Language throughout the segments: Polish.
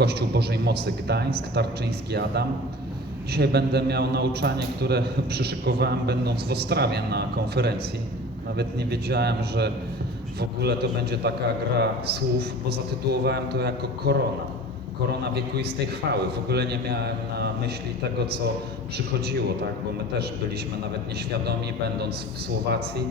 Kościół Bożej Mocy Gdańsk, Tarczyński Adam. Dzisiaj będę miał nauczanie, które przyszykowałem będąc w Ostrawie na konferencji. Nawet nie wiedziałem, że w ogóle to będzie taka gra słów, bo zatytułowałem to jako korona. Korona wiekuistej chwały. W ogóle nie miałem na myśli tego, co przychodziło, tak? bo my też byliśmy nawet nieświadomi, będąc w Słowacji,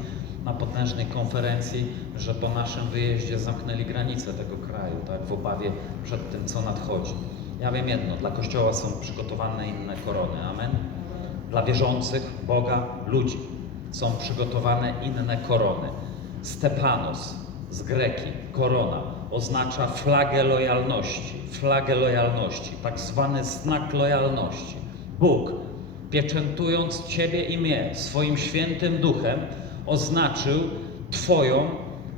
na potężnej konferencji, że po naszym wyjeździe zamknęli granice tego kraju, tak, w obawie przed tym, co nadchodzi. Ja wiem jedno, dla Kościoła są przygotowane inne korony, amen. Dla wierzących Boga, ludzi są przygotowane inne korony. Stepanos z greki, korona, oznacza flagę lojalności, flagę lojalności, tak zwany znak lojalności. Bóg, pieczętując Ciebie i mnie swoim świętym duchem, oznaczył Twoją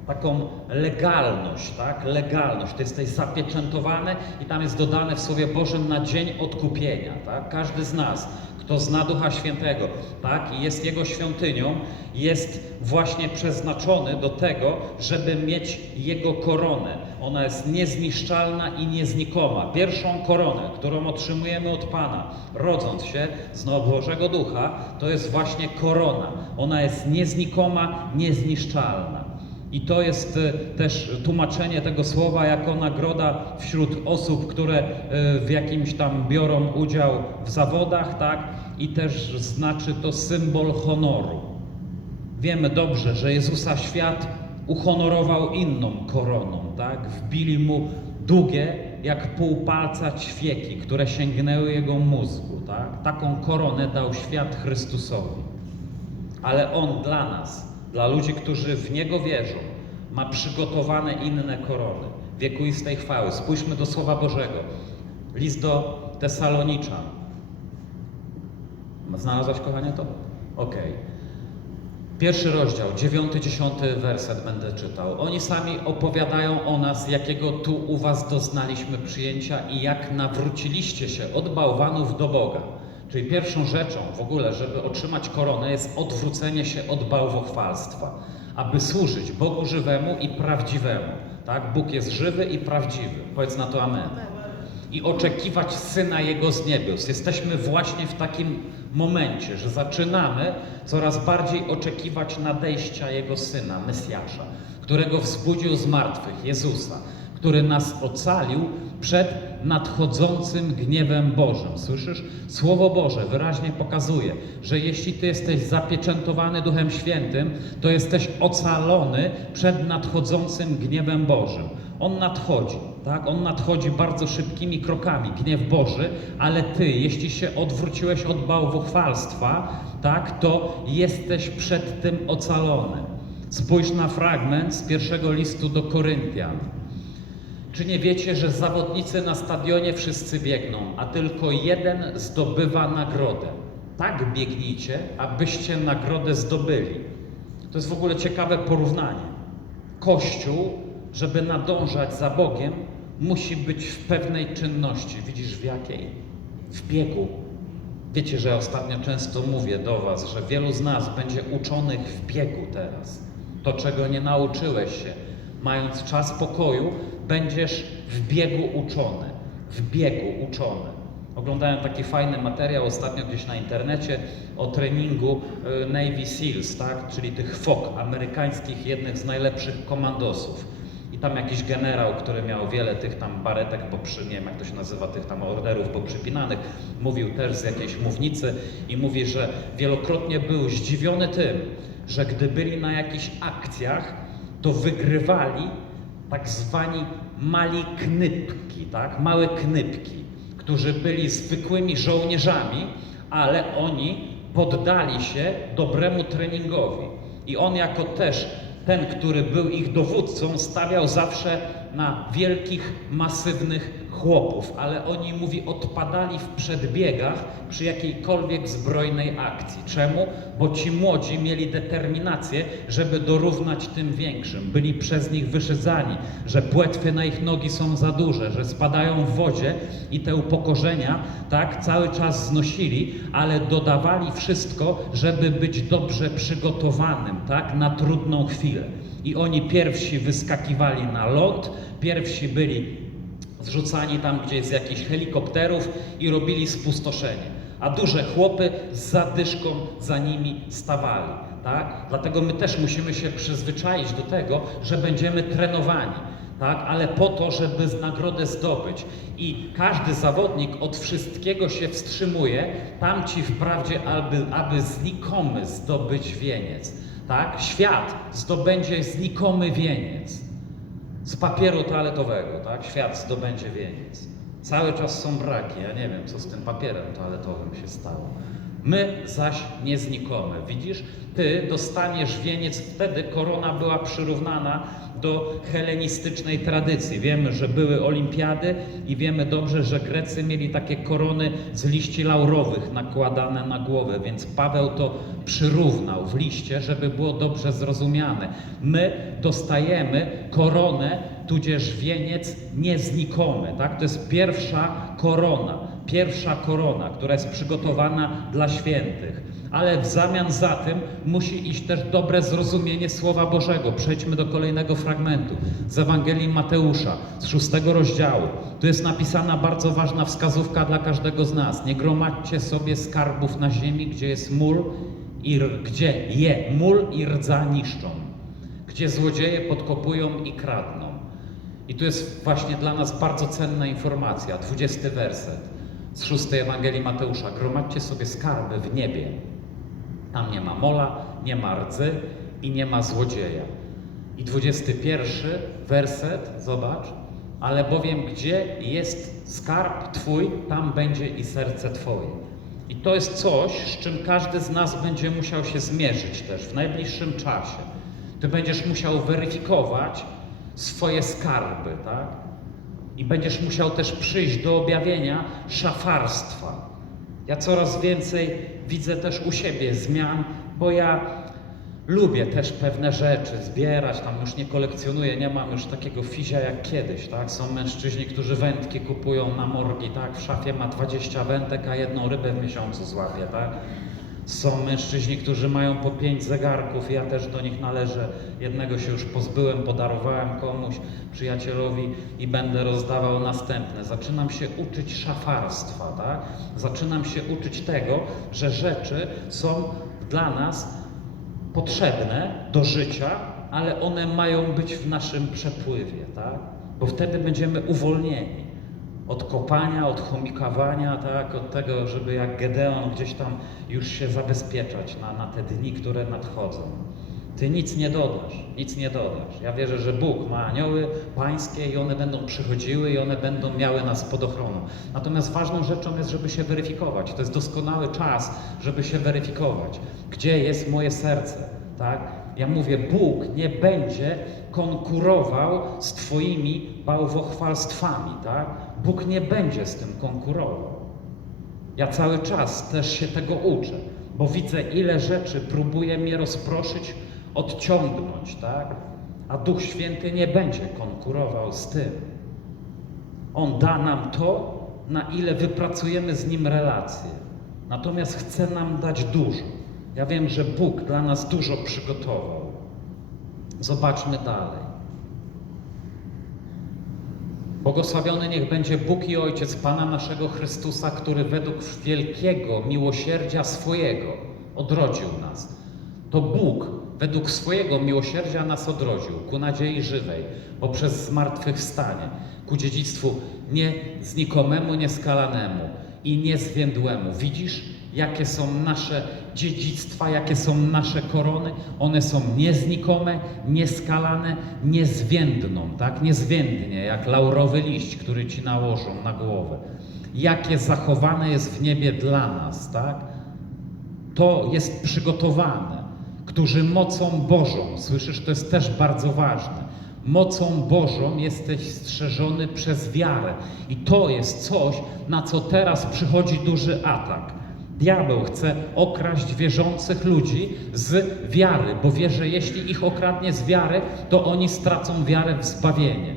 taką legalność, tak? Legalność. Ty jesteś zapieczętowany i tam jest dodane w Słowie Bożym na dzień odkupienia, tak? Każdy z nas, kto zna Ducha Świętego, tak? I jest Jego świątynią, jest właśnie przeznaczony do tego, żeby mieć Jego koronę. Ona jest niezniszczalna i nieznikoma. Pierwszą koronę, którą otrzymujemy od Pana, rodząc się z Bożego Ducha, to jest właśnie korona. Ona jest nieznikoma, niezniszczalna. I to jest e, też tłumaczenie tego słowa jako nagroda wśród osób, które e, w jakimś tam biorą udział w zawodach, tak? I też znaczy to symbol honoru. Wiemy dobrze, że Jezusa świat uhonorował inną koroną, tak? Wbili mu długie, jak pół palca ćwieki, które sięgnęły jego mózgu, tak? Taką koronę dał świat Chrystusowi. Ale On dla nas, dla ludzi, którzy w Niego wierzą, ma przygotowane inne korony wiekuistej chwały. Spójrzmy do Słowa Bożego. List do Tesaloniczan. Znalazłaś, kochanie, to? Okej. Pierwszy rozdział, dziewiąty, dziesiąty werset będę czytał. Oni sami opowiadają o nas, jakiego tu u was doznaliśmy przyjęcia i jak nawróciliście się od bałwanów do Boga. Czyli pierwszą rzeczą w ogóle, żeby otrzymać koronę, jest odwrócenie się od bałwochwalstwa, aby służyć Bogu żywemu i prawdziwemu. Tak? Bóg jest żywy i prawdziwy. Powiedz na to amen i oczekiwać Syna Jego z niebios. Jesteśmy właśnie w takim momencie, że zaczynamy coraz bardziej oczekiwać nadejścia Jego Syna, Mesjasza, którego wzbudził z martwych, Jezusa, który nas ocalił przed nadchodzącym gniewem Bożym. Słyszysz? Słowo Boże wyraźnie pokazuje, że jeśli Ty jesteś zapieczętowany Duchem Świętym, to jesteś ocalony przed nadchodzącym gniewem Bożym. On nadchodzi, tak? On nadchodzi bardzo szybkimi krokami, gniew Boży, ale Ty, jeśli się odwróciłeś od bałwochwalstwa, tak, to jesteś przed tym ocalony. Spójrz na fragment z pierwszego listu do Koryntian. Czy nie wiecie, że zawodnicy na stadionie wszyscy biegną, a tylko jeden zdobywa nagrodę? Tak biegnijcie, abyście nagrodę zdobyli. To jest w ogóle ciekawe porównanie. Kościół, żeby nadążać za Bogiem, musi być w pewnej czynności. Widzisz w jakiej? W biegu. Wiecie, że ostatnio często mówię do Was, że wielu z nas będzie uczonych w biegu teraz. To, czego nie nauczyłeś się, mając czas pokoju, będziesz w biegu uczony. W biegu uczony. Oglądałem taki fajny materiał ostatnio gdzieś na internecie o treningu y, Navy SEALs, tak? czyli tych FOK, amerykańskich, jednych z najlepszych komandosów. Tam jakiś generał, który miał wiele tych tam baretek, poprzy, nie wiem jak to się nazywa, tych tam orderów poprzypinanych, mówił też z jakiejś mównicy i mówi, że wielokrotnie był zdziwiony tym, że gdy byli na jakichś akcjach, to wygrywali tak zwani mali knypki, tak? małe knypki, którzy byli zwykłymi żołnierzami, ale oni poddali się dobremu treningowi. I on jako też ten, który był ich dowódcą, stawiał zawsze na wielkich, masywnych chłopów, ale oni, mówi, odpadali w przedbiegach przy jakiejkolwiek zbrojnej akcji. Czemu? Bo ci młodzi mieli determinację, żeby dorównać tym większym. Byli przez nich wyszydzani, że płetwy na ich nogi są za duże, że spadają w wodzie i te upokorzenia, tak, cały czas znosili, ale dodawali wszystko, żeby być dobrze przygotowanym, tak, na trudną chwilę. I oni pierwsi wyskakiwali na ląd, pierwsi byli zrzucani tam gdzieś z jakichś helikopterów i robili spustoszenie. A duże chłopy z zadyszką za nimi stawali. Tak? Dlatego my też musimy się przyzwyczaić do tego, że będziemy trenowani. Tak? Ale po to, żeby nagrodę zdobyć. I każdy zawodnik od wszystkiego się wstrzymuje, tam ci wprawdzie, aby, aby znikomy zdobyć wieniec. Tak? Świat zdobędzie znikomy wieniec z papieru toaletowego, tak? Świat zdobędzie wieniec. Cały czas są braki. Ja nie wiem, co z tym papierem toaletowym się stało. My zaś nie znikome. Widzisz? Ty dostaniesz wieniec wtedy, korona była przyrównana do helenistycznej tradycji. Wiemy, że były olimpiady i wiemy dobrze, że Grecy mieli takie korony z liści laurowych nakładane na głowę, więc Paweł to przyrównał w liście, żeby było dobrze zrozumiane. My dostajemy koronę, tudzież wieniec nieznikomy, tak? To jest pierwsza korona, pierwsza korona, która jest przygotowana dla świętych. Ale w zamian za tym musi iść też dobre zrozumienie Słowa Bożego. Przejdźmy do kolejnego fragmentu z Ewangelii Mateusza, z szóstego rozdziału. Tu jest napisana bardzo ważna wskazówka dla każdego z nas. Nie gromadźcie sobie skarbów na ziemi, gdzie jest mól i gdzie je mól i rdza niszczą, gdzie złodzieje podkopują i kradną. I tu jest właśnie dla nas bardzo cenna informacja, 20 werset z szóstej Ewangelii Mateusza. Gromadźcie sobie skarby w niebie. Tam nie ma mola, nie ma rdzy i nie ma złodzieja. I 21 werset, zobacz, ale bowiem gdzie jest skarb Twój, tam będzie i serce Twoje. I to jest coś, z czym każdy z nas będzie musiał się zmierzyć też w najbliższym czasie. Ty będziesz musiał weryfikować swoje skarby, tak? I będziesz musiał też przyjść do objawienia szafarstwa. Ja coraz więcej widzę też u siebie zmian, bo ja lubię też pewne rzeczy zbierać, tam już nie kolekcjonuję, nie mam już takiego fizia jak kiedyś, tak? Są mężczyźni, którzy wędki kupują na morgi, tak? W szafie ma 20 wędek, a jedną rybę w miesiącu złapie, tak? Są mężczyźni, którzy mają po pięć zegarków, ja też do nich należę. Jednego się już pozbyłem, podarowałem komuś, przyjacielowi i będę rozdawał następne. Zaczynam się uczyć szafarstwa, tak? Zaczynam się uczyć tego, że rzeczy są dla nas potrzebne do życia, ale one mają być w naszym przepływie, tak? Bo wtedy będziemy uwolnieni od kopania, od chomikowania, tak? Od tego, żeby jak Gedeon gdzieś tam już się zabezpieczać na, na te dni, które nadchodzą. Ty nic nie dodasz, nic nie dodasz. Ja wierzę, że Bóg ma anioły pańskie i one będą przychodziły i one będą miały nas pod ochroną. Natomiast ważną rzeczą jest, żeby się weryfikować. To jest doskonały czas, żeby się weryfikować. Gdzie jest moje serce, tak? Ja mówię, Bóg nie będzie konkurował z Twoimi bałwochwalstwami, tak? Bóg nie będzie z tym konkurował. Ja cały czas też się tego uczę, bo widzę, ile rzeczy próbuje mnie rozproszyć, odciągnąć, tak? A Duch Święty nie będzie konkurował z tym. On da nam to, na ile wypracujemy z Nim relacje. Natomiast chce nam dać dużo. Ja wiem, że Bóg dla nas dużo przygotował. Zobaczmy dalej. Błogosławiony niech będzie Bóg i Ojciec Pana naszego Chrystusa, który według wielkiego miłosierdzia swojego odrodził nas. To Bóg według swojego miłosierdzia nas odrodził ku nadziei żywej, poprzez zmartwychwstanie, ku dziedzictwu nie znikomemu, nieskalanemu i niezwiędłemu. Widzisz, jakie są nasze dziedzictwa, jakie są nasze korony? One są nieznikome, nieskalane, niezwiędną, tak? Niezwiędnie, jak laurowy liść, który ci nałożą na głowę. Jakie zachowane jest w niebie dla nas, tak? To jest przygotowane, którzy mocą Bożą, słyszysz, to jest też bardzo ważne. Mocą Bożą jesteś strzeżony przez wiarę. I to jest coś, na co teraz przychodzi duży atak. Diabeł chce okraść wierzących ludzi z wiary, bo wie, że jeśli ich okradnie z wiary, to oni stracą wiarę w zbawienie.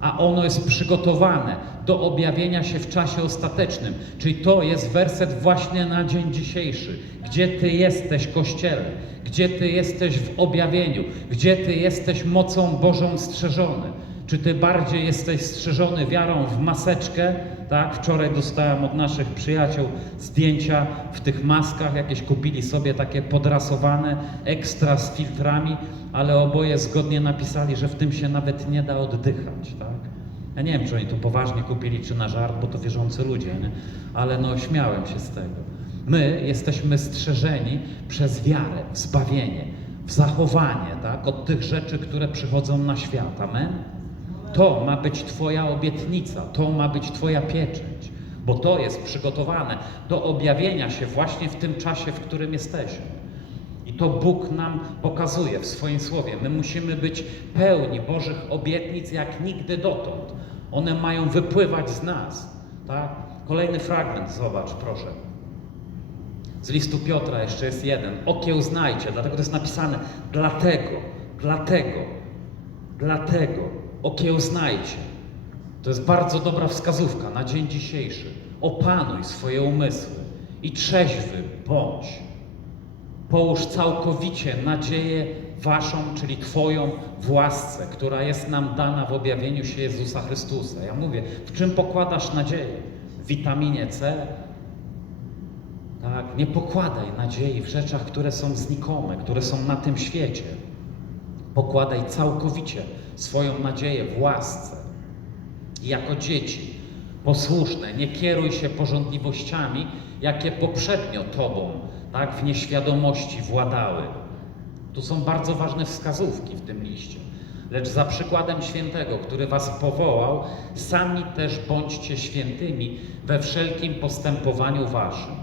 A ono jest przygotowane do objawienia się w czasie ostatecznym. Czyli to jest werset właśnie na dzień dzisiejszy. Gdzie Ty jesteś, Kościele? Gdzie Ty jesteś w objawieniu? Gdzie Ty jesteś mocą Bożą strzeżony? Czy ty bardziej jesteś strzeżony wiarą w maseczkę, tak? Wczoraj dostałem od naszych przyjaciół zdjęcia w tych maskach, jakieś kupili sobie takie podrasowane, ekstra z filtrami, ale oboje zgodnie napisali, że w tym się nawet nie da oddychać, tak? Ja nie wiem, czy oni to poważnie kupili, czy na żart, bo to wierzący ludzie, nie? ale no śmiałem się z tego. My jesteśmy strzeżeni przez wiarę, w zbawienie, w zachowanie, tak? Od tych rzeczy, które przychodzą na świat. Amen? To ma być Twoja obietnica, to ma być Twoja pieczęć, bo to jest przygotowane do objawienia się właśnie w tym czasie, w którym jesteśmy. I to Bóg nam pokazuje w swoim słowie. My musimy być pełni Bożych obietnic jak nigdy dotąd. One mają wypływać z nas. Tak? Kolejny fragment, zobacz, proszę. Z listu Piotra jeszcze jest jeden. Okiełznajcie, dlatego to jest napisane. Dlatego, dlatego, dlatego okiełznajcie. To jest bardzo dobra wskazówka na dzień dzisiejszy. Opanuj swoje umysły i trzeźwy bądź. Połóż całkowicie nadzieję Waszą, czyli Twoją w łasce, która jest nam dana w objawieniu się Jezusa Chrystusa. Ja mówię, w czym pokładasz nadzieję? W witaminie C? Tak, nie pokładaj nadziei w rzeczach, które są znikome, które są na tym świecie. Pokładaj całkowicie swoją nadzieję w łasce. Jako dzieci posłuszne, nie kieruj się porządliwościami, jakie poprzednio Tobą, tak, w nieświadomości władały. Tu są bardzo ważne wskazówki w tym liście. Lecz za przykładem świętego, który was powołał, sami też bądźcie świętymi we wszelkim postępowaniu waszym.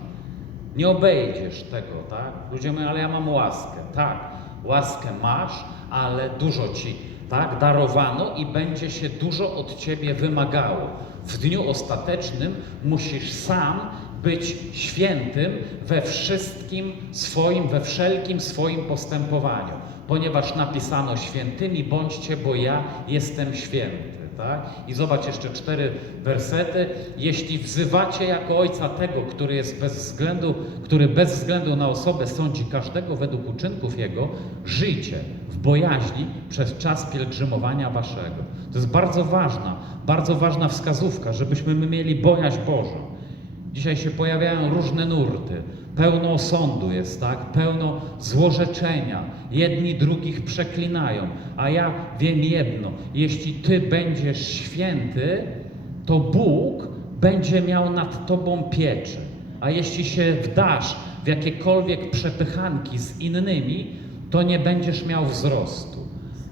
Nie obejdziesz tego, tak? Ludzie mówią, ale ja mam łaskę. Tak, łaskę masz, ale dużo ci, tak, darowano i będzie się dużo od ciebie wymagało. W dniu ostatecznym musisz sam być świętym we wszystkim swoim, we wszelkim swoim postępowaniu, ponieważ napisano świętymi bądźcie, bo ja jestem święty. Tak? I zobacz jeszcze cztery wersety. Jeśli wzywacie jako ojca tego, który jest bez względu, który bez względu na osobę sądzi każdego według uczynków jego, żyjcie w bojaźni przez czas pielgrzymowania waszego. To jest bardzo ważna, bardzo ważna wskazówka, żebyśmy my mieli bojaźń Bożą. Dzisiaj się pojawiają różne nurty. Pełno sądu jest, tak? Pełno złorzeczenia. Jedni drugich przeklinają. A ja wiem jedno. Jeśli ty będziesz święty, to Bóg będzie miał nad tobą pieczę. A jeśli się wdasz w jakiekolwiek przepychanki z innymi, to nie będziesz miał wzrostu.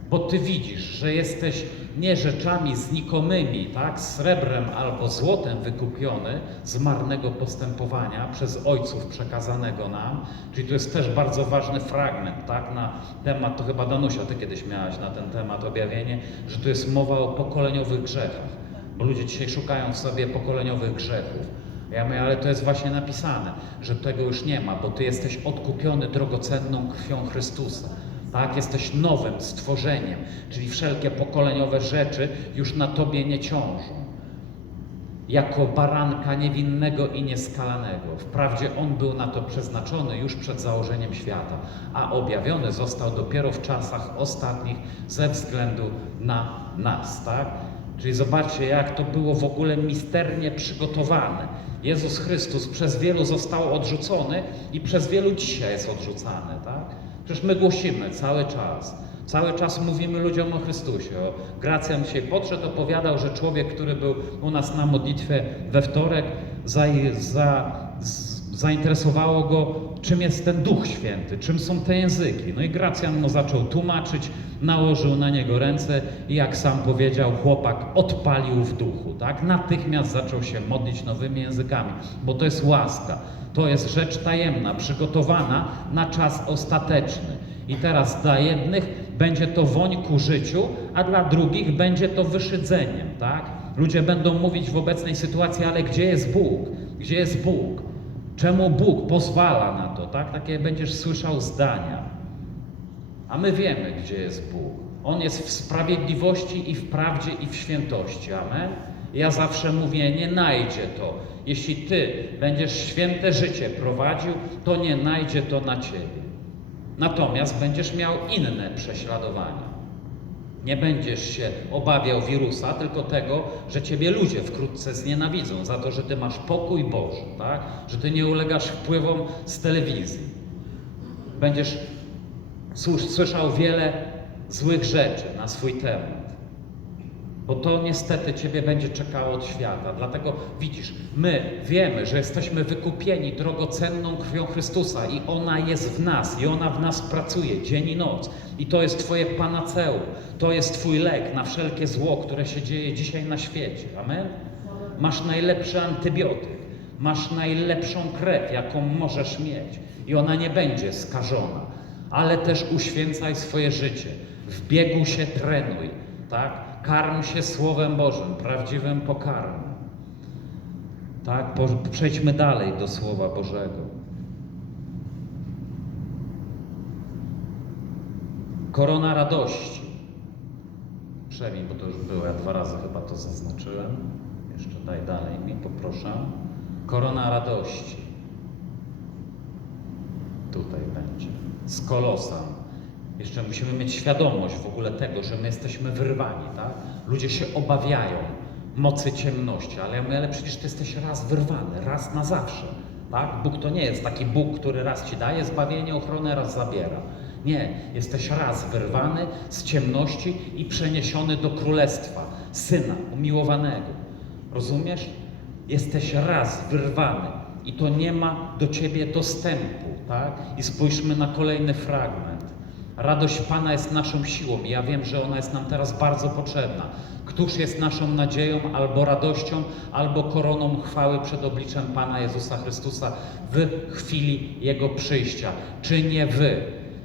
Bo ty widzisz, że jesteś nie rzeczami znikomymi, tak, srebrem albo złotem wykupiony z marnego postępowania przez ojców przekazanego nam. Czyli to jest też bardzo ważny fragment, tak, na temat, to chyba Danusia, ty kiedyś miałaś na ten temat objawienie, że tu jest mowa o pokoleniowych grzechach, bo ludzie dzisiaj szukają w sobie pokoleniowych grzechów. Ja mówię, ale to jest właśnie napisane, że tego już nie ma, bo ty jesteś odkupiony drogocenną krwią Chrystusa. Tak, jesteś nowym stworzeniem, czyli wszelkie pokoleniowe rzeczy już na tobie nie ciążą. Jako baranka niewinnego i nieskalanego. Wprawdzie on był na to przeznaczony już przed założeniem świata, a objawiony został dopiero w czasach ostatnich ze względu na nas, tak? Czyli zobaczcie, jak to było w ogóle misternie przygotowane. Jezus Chrystus przez wielu został odrzucony i przez wielu dzisiaj jest odrzucany, tak? Przecież my głosimy cały czas. Cały czas mówimy ludziom o Chrystusie. O Gracjan dzisiaj podszedł, opowiadał, że człowiek, który był u nas na modlitwie we wtorek, za, za, zainteresowało go, czym jest ten Duch Święty, czym są te języki. No i Gracjan mu zaczął tłumaczyć, nałożył na niego ręce i jak sam powiedział, chłopak odpalił w duchu. Tak? Natychmiast zaczął się modlić nowymi językami, bo to jest łaska. To jest rzecz tajemna, przygotowana na czas ostateczny. I teraz dla jednych będzie to woń ku życiu, a dla drugich będzie to wyszydzeniem, tak? Ludzie będą mówić w obecnej sytuacji, ale gdzie jest Bóg? Gdzie jest Bóg? Czemu Bóg pozwala na to, tak? Takie będziesz słyszał zdania. A my wiemy, gdzie jest Bóg. On jest w sprawiedliwości i w prawdzie i w świętości. Amen. Ja zawsze mówię, nie najdzie to. Jeśli ty będziesz święte życie prowadził, to nie najdzie to na ciebie. Natomiast będziesz miał inne prześladowania. Nie będziesz się obawiał wirusa, tylko tego, że ciebie ludzie wkrótce znienawidzą za to, że ty masz pokój Boży, tak? Że ty nie ulegasz wpływom z telewizji. Będziesz słysz- słyszał wiele złych rzeczy na swój temat. Bo to niestety Ciebie będzie czekało od świata. Dlatego widzisz, my wiemy, że jesteśmy wykupieni drogocenną krwią Chrystusa i ona jest w nas i ona w nas pracuje dzień i noc. I to jest Twoje panaceum, to jest Twój lek na wszelkie zło, które się dzieje dzisiaj na świecie. Amen? Masz najlepszy antybiotyk, masz najlepszą krew, jaką możesz mieć i ona nie będzie skażona. Ale też uświęcaj swoje życie, w biegu się trenuj, tak? Karm się Słowem Bożym, prawdziwym pokarmem. Tak, przejdźmy dalej do Słowa Bożego. Korona radości. Przemień, bo to już było, ja dwa razy chyba to zaznaczyłem. Jeszcze daj dalej mi, poproszę. Korona radości. Tutaj będzie. Z kolosem. Jeszcze musimy mieć świadomość w ogóle tego, że my jesteśmy wyrwani, tak? Ludzie się obawiają mocy ciemności, ale ja mówię, ale przecież ty jesteś raz wyrwany, raz na zawsze, tak? Bóg to nie jest taki Bóg, który raz ci daje zbawienie, ochronę, raz zabiera. Nie, jesteś raz wyrwany z ciemności i przeniesiony do królestwa Syna umiłowanego. Rozumiesz? Jesteś raz wyrwany i to nie ma do ciebie dostępu, tak? I spójrzmy na kolejny fragment. Radość Pana jest naszą siłą ja wiem, że ona jest nam teraz bardzo potrzebna. Któż jest naszą nadzieją, albo radością, albo koroną chwały przed obliczem Pana Jezusa Chrystusa w chwili Jego przyjścia? Czy nie wy?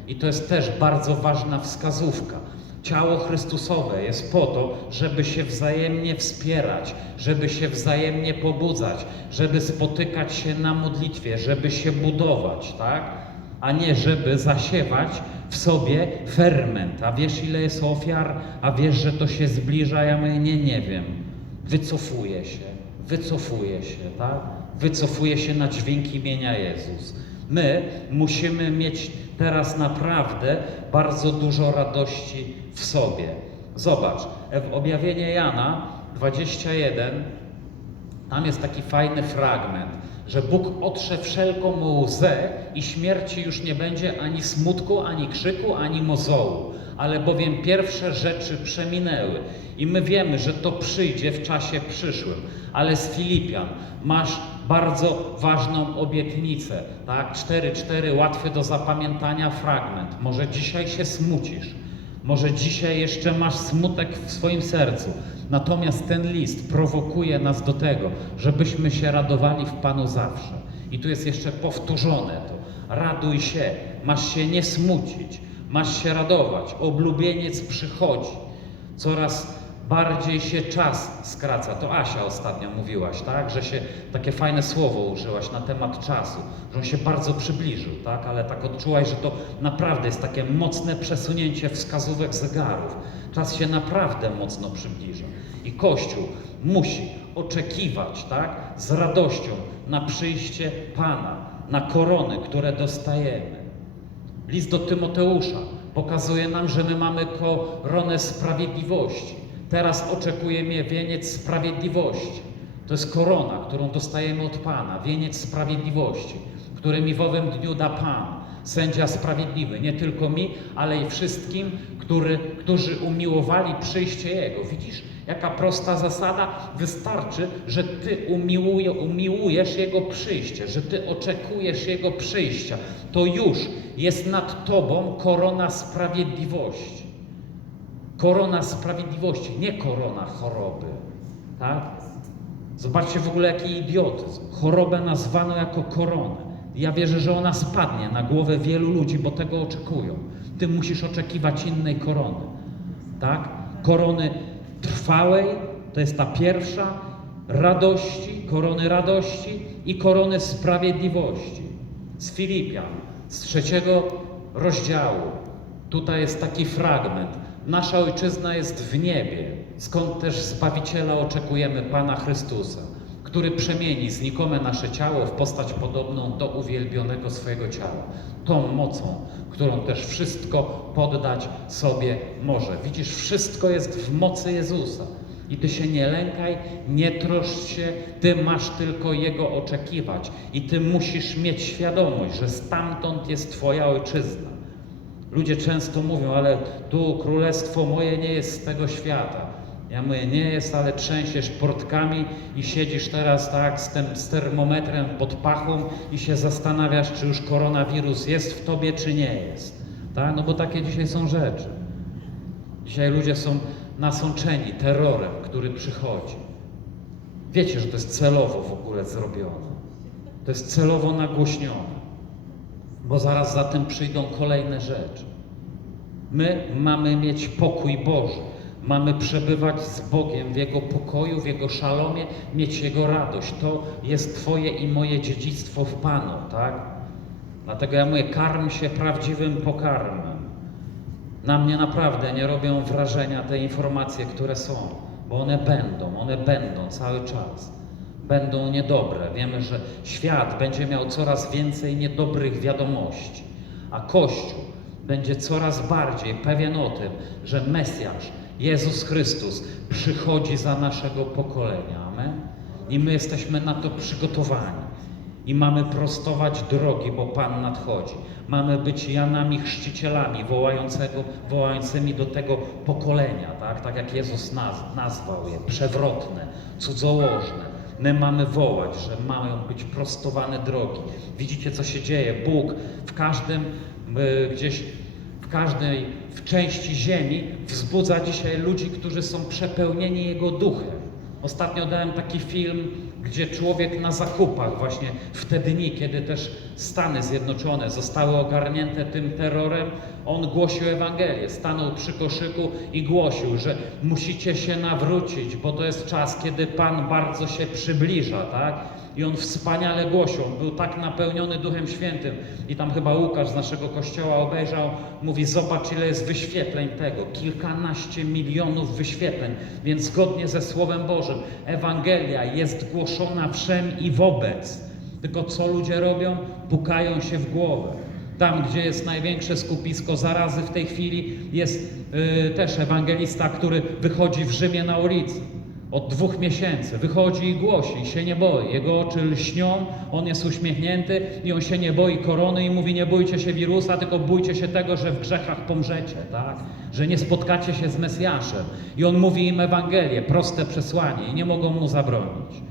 I to jest też bardzo ważna wskazówka. Ciało Chrystusowe jest po to, żeby się wzajemnie wspierać, żeby się wzajemnie pobudzać, żeby spotykać się na modlitwie, żeby się budować, tak? A nie żeby zasiewać w sobie ferment. A wiesz, ile jest ofiar? A wiesz, że to się zbliża? Ja mówię, nie, nie wiem. Wycofuję się, wycofuję się, tak? Wycofuję się na dźwięk imienia Jezus. My musimy mieć teraz naprawdę bardzo dużo radości w sobie. Zobacz, w objawienie Jana 21, tam jest taki fajny fragment, że Bóg otrze wszelką łzę i śmierci już nie będzie ani smutku, ani krzyku, ani mozołu. Ale bowiem pierwsze rzeczy przeminęły i my wiemy, że to przyjdzie w czasie przyszłym. Ale z Filipian masz bardzo ważną obietnicę, tak? 4-4, łatwy do zapamiętania fragment. Może dzisiaj się smucisz, może dzisiaj jeszcze masz smutek w swoim sercu. Natomiast ten list prowokuje nas do tego, żebyśmy się radowali w Panu zawsze. I tu jest jeszcze powtórzone to. Raduj się, masz się nie smucić, masz się radować. Oblubieniec przychodzi. Coraz bardziej się czas skraca. To Asia ostatnio mówiłaś, tak? Że się takie fajne słowo użyłaś na temat czasu, że on się bardzo przybliżył, tak? Ale tak odczułaś, że to naprawdę jest takie mocne przesunięcie wskazówek zegarów. Czas się naprawdę mocno przybliża. I Kościół musi oczekiwać, tak? Z radością na przyjście Pana, na korony, które dostajemy. List do Tymoteusza pokazuje nam, że my mamy koronę sprawiedliwości. Teraz oczekuje mnie wieniec sprawiedliwości. To jest korona, którą dostajemy od Pana, wieniec sprawiedliwości, który mi w owym dniu da Pan, sędzia sprawiedliwy, nie tylko mi, ale i wszystkim, który, którzy umiłowali przyjście Jego. Widzisz, jaka prosta zasada? Wystarczy, że Ty umiłuje, umiłujesz Jego przyjście, że Ty oczekujesz Jego przyjścia. To już jest nad Tobą korona sprawiedliwości. Korona sprawiedliwości, nie korona choroby. Tak? Zobaczcie w ogóle jaki idiotyzm. Chorobę nazwano jako koronę. Ja wierzę, że ona spadnie na głowę wielu ludzi, bo tego oczekują. Ty musisz oczekiwać innej korony. Tak? Korony trwałej, to jest ta pierwsza, radości, korony radości i korony sprawiedliwości. Z Filipian, z trzeciego rozdziału. Tutaj jest taki fragment. Nasza ojczyzna jest w niebie, skąd też Zbawiciela oczekujemy, Pana Chrystusa, który przemieni znikome nasze ciało w postać podobną do uwielbionego swojego ciała. Tą mocą, którą też wszystko poddać sobie może. Widzisz, wszystko jest w mocy Jezusa. I ty się nie lękaj, nie troszcz się, ty masz tylko Jego oczekiwać. I ty musisz mieć świadomość, że stamtąd jest Twoja ojczyzna. Ludzie często mówią, ale tu królestwo moje nie jest z tego świata. Ja mówię, nie jest, ale trzęsiesz portkami i siedzisz teraz tak z tym z termometrem pod pachą i się zastanawiasz, czy już koronawirus jest w tobie, czy nie jest. Tak? No bo takie dzisiaj są rzeczy. Dzisiaj ludzie są nasączeni terrorem, który przychodzi. Wiecie, że to jest celowo w ogóle zrobione. To jest celowo nagłośnione. Bo zaraz za tym przyjdą kolejne rzeczy. My mamy mieć pokój Boży. Mamy przebywać z Bogiem w Jego pokoju, w Jego szalomie, mieć Jego radość. To jest Twoje i moje dziedzictwo w Panu, tak? Dlatego ja mówię, karm się prawdziwym pokarmem. Na mnie naprawdę nie robią wrażenia te informacje, które są, bo one będą, one będą cały czas. Będą niedobre. Wiemy, że świat będzie miał coraz więcej niedobrych wiadomości, a Kościół będzie coraz bardziej pewien o tym, że Mesjasz, Jezus Chrystus, przychodzi za naszego pokolenia. Amen? I my jesteśmy na to przygotowani. I mamy prostować drogi, bo Pan nadchodzi. Mamy być Janami chrzcicielami wołającego, wołającymi do tego pokolenia, tak? tak jak Jezus naz, nazwał je, przewrotne, cudzołożne. My mamy wołać, że mają być prostowane drogi. Widzicie, co się dzieje? Bóg w każdym y, gdzieś w każdej w części ziemi wzbudza dzisiaj ludzi, którzy są przepełnieni Jego duchem. Ostatnio dałem taki film, gdzie człowiek na zakupach, właśnie w te dni, kiedy też Stany Zjednoczone zostały ogarnięte tym terrorem, on głosił Ewangelię, stanął przy koszyku i głosił, że musicie się nawrócić, bo to jest czas, kiedy Pan bardzo się przybliża, tak? I on wspaniale głosił, był tak napełniony Duchem Świętym. I tam chyba Łukasz z naszego kościoła obejrzał, mówi: Zobacz, ile jest wyświetleń tego. Kilkanaście milionów wyświetleń. Więc zgodnie ze Słowem Bożym, Ewangelia jest głoszona wszem i wobec. Tylko co ludzie robią? Pukają się w głowę. Tam, gdzie jest największe skupisko zarazy w tej chwili, jest yy, też ewangelista, który wychodzi w Rzymie na ulicy. Od dwóch miesięcy wychodzi i głosi, i się nie boi. Jego oczy lśnią, on jest uśmiechnięty i on się nie boi korony i mówi: Nie bójcie się wirusa, tylko bójcie się tego, że w grzechach pomrzecie, tak? Że nie spotkacie się z Mesjaszem. I on mówi im Ewangelię, proste przesłanie, i nie mogą mu zabronić.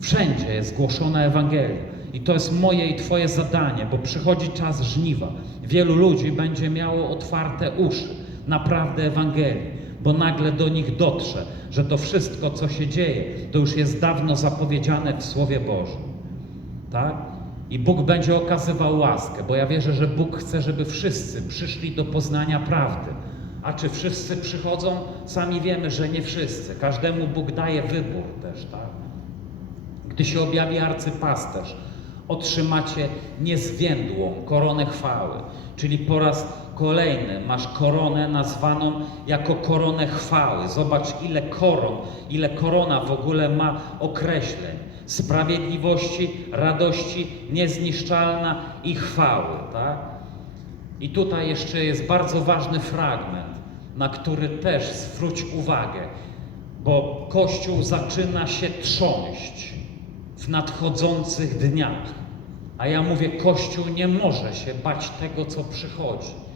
Wszędzie jest głoszona Ewangelia. I to jest moje i Twoje zadanie, bo przychodzi czas żniwa. Wielu ludzi będzie miało otwarte uszy, naprawdę Ewangelii, bo nagle do nich dotrze, że to wszystko, co się dzieje, to już jest dawno zapowiedziane w Słowie Bożym. Tak? I Bóg będzie okazywał łaskę, bo ja wierzę, że Bóg chce, żeby wszyscy przyszli do poznania prawdy. A czy wszyscy przychodzą? Sami wiemy, że nie wszyscy. Każdemu Bóg daje wybór też, tak? Gdy się objawi arcypasterz, otrzymacie niezwiędłą koronę chwały. Czyli po raz kolejny masz koronę nazwaną jako koronę chwały. Zobacz, ile koron, ile korona w ogóle ma określeń. Sprawiedliwości, radości, niezniszczalna i chwały. Tak? I tutaj jeszcze jest bardzo ważny fragment, na który też zwróć uwagę, bo Kościół zaczyna się trząść w nadchodzących dniach. A ja mówię, Kościół nie może się bać tego, co przychodzi.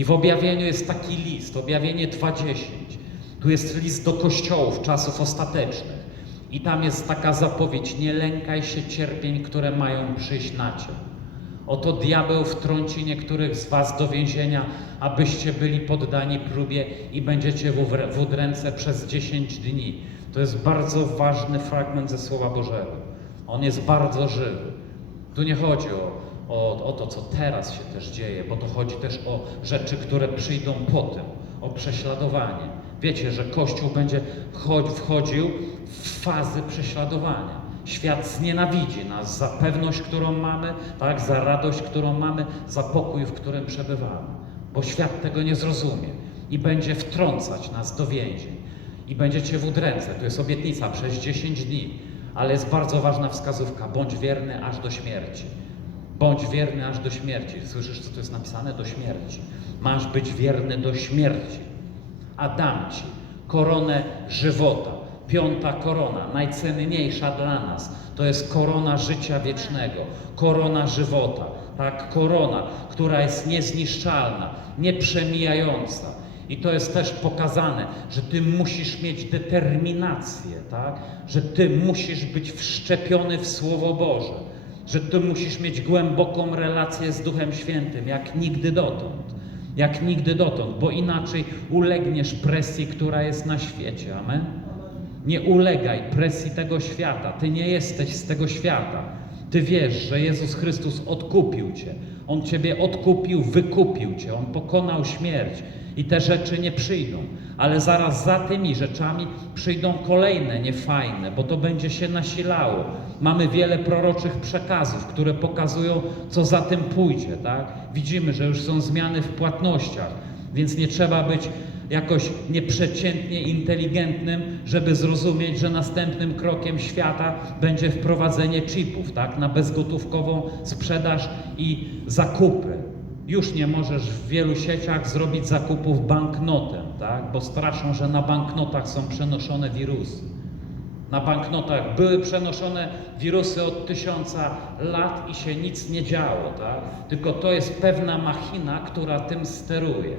I w objawieniu jest taki list, objawienie 2.10. Tu jest list do kościołów czasów ostatecznych. I tam jest taka zapowiedź: Nie lękaj się cierpień, które mają przyjść na cię. Oto diabeł wtrąci niektórych z was do więzienia, abyście byli poddani próbie i będziecie w udręce przez 10 dni. To jest bardzo ważny fragment ze Słowa Bożego. On jest bardzo żywy. Tu nie chodzi o, o, o to, co teraz się też dzieje, bo to chodzi też o rzeczy, które przyjdą po tym, o prześladowanie. Wiecie, że Kościół będzie wchodził w fazy prześladowania. Świat znienawidzi nas za pewność, którą mamy, tak, za radość, którą mamy, za pokój, w którym przebywamy. Bo świat tego nie zrozumie i będzie wtrącać nas do więzień. I będziecie w udręce. To jest obietnica przez 10 dni. Ale jest bardzo ważna wskazówka: bądź wierny aż do śmierci. Bądź wierny aż do śmierci. Słyszysz, co tu jest napisane? Do śmierci. Masz być wierny do śmierci. A dam ci koronę żywota. Piąta korona, najcenniejsza dla nas, to jest korona życia wiecznego, korona żywota, tak? Korona, która jest niezniszczalna, nieprzemijająca. I to jest też pokazane, że ty musisz mieć determinację, tak? Że ty musisz być wszczepiony w Słowo Boże, że ty musisz mieć głęboką relację z Duchem Świętym, jak nigdy dotąd. Jak nigdy dotąd, bo inaczej ulegniesz presji, która jest na świecie. Amen. Nie ulegaj presji tego świata. Ty nie jesteś z tego świata. Ty wiesz, że Jezus Chrystus odkupił cię. On ciebie odkupił, wykupił cię. On pokonał śmierć. I te rzeczy nie przyjdą. Ale zaraz za tymi rzeczami przyjdą kolejne niefajne, bo to będzie się nasilało. Mamy wiele proroczych przekazów, które pokazują, co za tym pójdzie. Tak? Widzimy, że już są zmiany w płatnościach, więc nie trzeba być jakoś nieprzeciętnie inteligentnym, żeby zrozumieć, że następnym krokiem świata będzie wprowadzenie chipów, tak, na bezgotówkową sprzedaż i zakupy. Już nie możesz w wielu sieciach zrobić zakupów banknotem, tak, bo straszą, że na banknotach są przenoszone wirusy. Na banknotach były przenoszone wirusy od tysiąca lat i się nic nie działo, tak? Tylko to jest pewna machina, która tym steruje.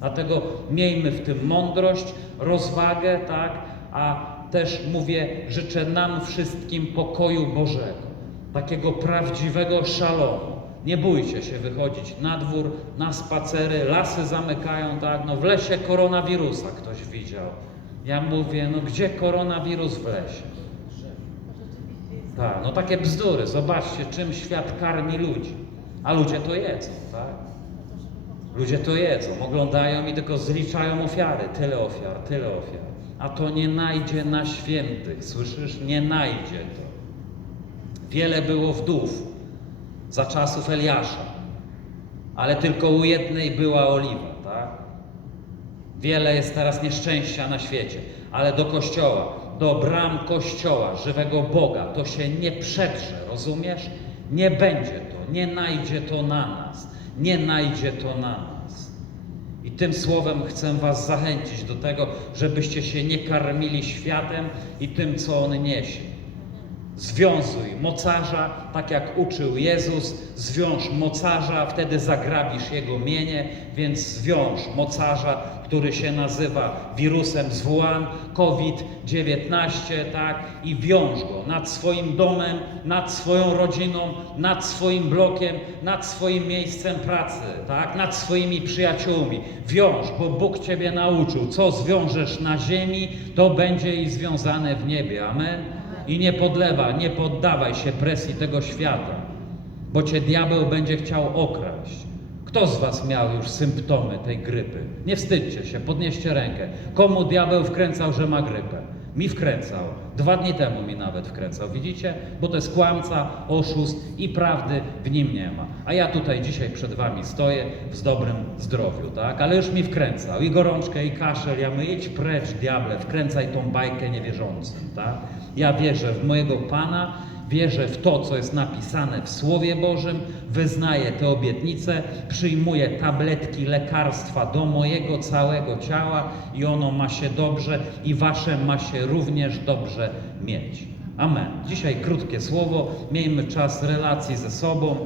Dlatego miejmy w tym mądrość, rozwagę, tak? A też mówię, życzę nam wszystkim pokoju Bożego, takiego prawdziwego szalomu. Nie bójcie się wychodzić na dwór, na spacery, lasy zamykają, tak? No w lesie koronawirusa ktoś widział. Ja mówię, no gdzie koronawirus w lesie? Tak, no takie bzdury. Zobaczcie, czym świat karmi ludzi. A ludzie to jedzą, tak? Ludzie to jedzą, oglądają i tylko zliczają ofiary. Tyle ofiar, tyle ofiar. A to nie najdzie na świętych, słyszysz? Nie najdzie to. Wiele było wdów za czasów Eliasza, ale tylko u jednej była oliwa, tak? Wiele jest teraz nieszczęścia na świecie, ale do kościoła, do bram kościoła, żywego Boga, to się nie przedrze, rozumiesz? Nie będzie to, nie najdzie to na nas, nie najdzie to na nas. I tym słowem chcę Was zachęcić do tego, żebyście się nie karmili światem i tym, co on niesie. Związuj mocarza, tak jak uczył Jezus, zwiąż mocarza, wtedy zagrabisz jego mienie, więc zwiąż mocarza, który się nazywa wirusem z Wuhan, COVID-19, tak, i wiąż go nad swoim domem, nad swoją rodziną, nad swoim blokiem, nad swoim miejscem pracy, tak, nad swoimi przyjaciółmi. Wiąż, bo Bóg Ciebie nauczył, co zwiążesz na ziemi, to będzie i związane w niebie. Amen. I nie podlewa, nie poddawaj się presji tego świata, bo cię diabeł będzie chciał okraść. Kto z was miał już symptomy tej grypy? Nie wstydźcie się, podnieście rękę. Komu diabeł wkręcał, że ma grypę? Mi wkręcał. Dwa dni temu mi nawet wkręcał. Widzicie? Bo to jest kłamca, oszust i prawdy w nim nie ma. A ja tutaj dzisiaj przed wami stoję w dobrym zdrowiu, tak? Ale już mi wkręcał i gorączkę, i kaszel. Ja mówię, idź precz, diable, wkręcaj tą bajkę niewierzącym, tak? Ja wierzę w mojego Pana, wierzę w to, co jest napisane w Słowie Bożym, wyznaję te obietnice, przyjmuję tabletki lekarstwa do mojego całego ciała i ono ma się dobrze i wasze ma się również dobrze mieć. Amen. Dzisiaj krótkie słowo, miejmy czas relacji ze sobą.